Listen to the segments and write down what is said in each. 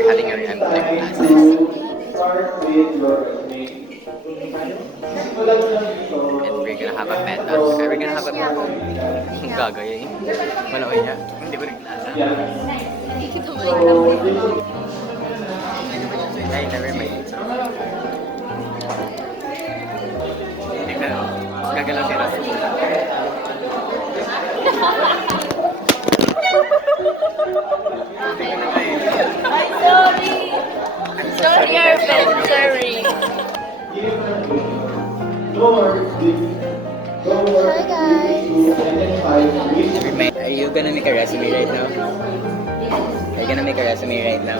we're having our MTech classes. And we're gonna have a beta. We're gonna have a beta. Ang gagaya eh. Malaki niya. Hindi ko rin klasa. Ay, never mind. Tignan mo. Gagalaw si Ras. Sorry, Arvin. Sorry. Hi guys. Are you gonna make a resume right now? Are you gonna make a resume right now?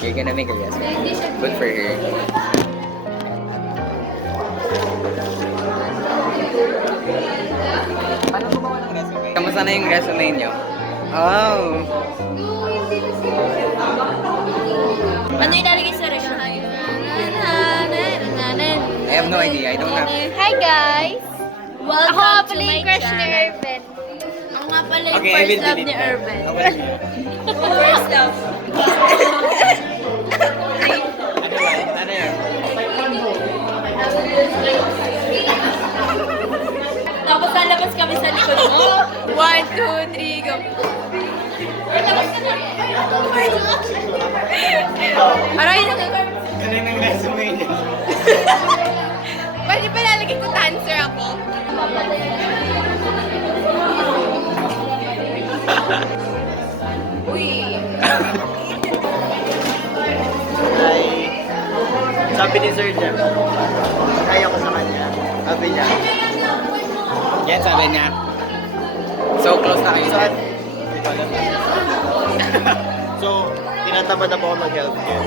You're gonna make a resume. Good for her. Paano gumawa ng resume? Kamusta na yung resume niyo? Oh! Ano yung nalagay sa resume? I have no idea. I don't have... Hi guys. Ako nga Welcome to pala my yung crush ni channel. Irvin. Ako nga pala yung Okay, I first will love delete ni that. Irvin. Okay. First love. Ano ba? Ano yan? Tapos lalabas kami sa likod mo. 1, 2, 3, go. Aray na. Ano yung resume niya? Pwede ba lalagay ko dancer ako? Uy. Ay, sabi ni Sir Jeff, kaya ko sa kanya. Sabi niya, Yan sabi niya. So close na kayo. so, tinatamad na po ako mag-healthcare.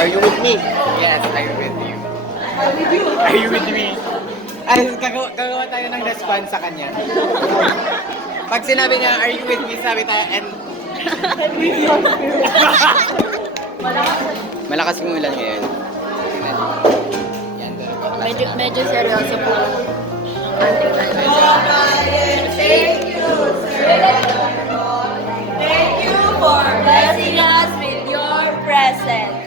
Are you with me? Yes, I'm with you. Are you with me? Ay, gagawa tayo ng response sa kanya. Pag sinabi niya, are you with me? Sabi tayo, and... Malakas yung ulan ngayon. Tingnan. Yan, talaga. Medyo seryoso po. Thank you for blessing us with your presence.